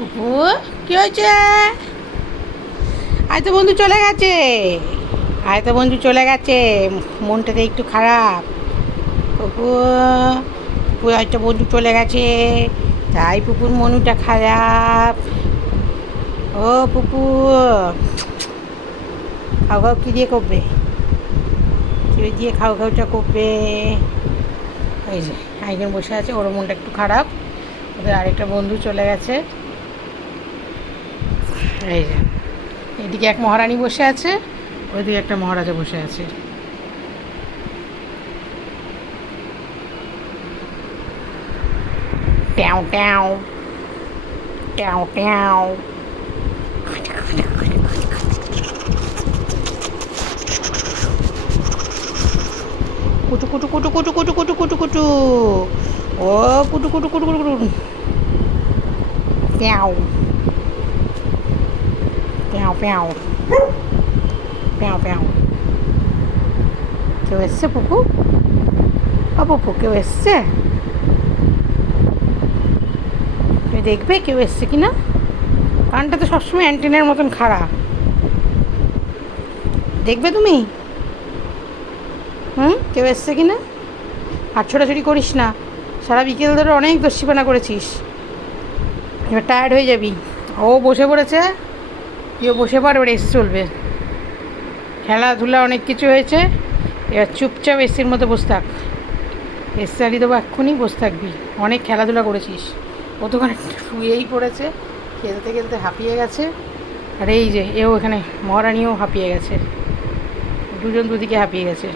পুপু কি হয়েছে? আয় তো বন্ধু চলে গেছে। আয় তো বন্ধু চলে গেছে, মনটাতে একটু খারাপ। পুপু পুপু হয়তো বন্ধু চলে গেছে, তাই পুপুর মনটা খারাপ। ও পুপু, খাও খাও কী দিয়ে করবে? কী দিয়ে খাও খাওটা করবে? এই যে একজন বসে আছে, ওর মনটা একটু খারাপ। ওদের আরেকটা বন্ধু চলে গেছে। এই যে এদিকে এক মহারানী বসে আছে, ওইদিকে একটা মহারাজা বসে আছে। ট্যাও ট্যাও ট্যাও ট্যাও। কুটু কুটু কুটু কুটু কুটু কুটু কুটু কুটু। ও কুটু কুটু কুটু কুটু কুটু। প্যাও প্যাও প্যাও প্যাও প্যাও। কেউ এসছে পুকু? ও পুপু কেউ এসছে? তুমি দেখবে কেউ এসছে কি না? কানটা তো সবসময় অ্যান্টেনার মতন খারাপ। দেখবে তুমি? কেউ এসছে কি না? আর ছোটাছুটি করিস না, সারা বিকেল ধরে অনেক দস্যিপানা করেছিস, এবার টায়ার্ড হয়ে যাবি। ও বসে পড়েছে, কেউ বসে পড়, এবার এসে চলবে। খেলাধুলা অনেক কিছু হয়েছে, এবার চুপচাপ এসির মতো বসে থাক। এসি চালিয়ে দেবো এক্ষুনি, বসে থাকবি। অনেক খেলাধুলা করেছিস। ও তো ওখানে শুয়েই পড়েছে, খেলতে খেলতে হাঁপিয়ে গেছে। আর এই যে এও এখানে মহারানীও হাঁপিয়ে গেছে, দুজন দুদিকে হাঁপিয়ে গেছে।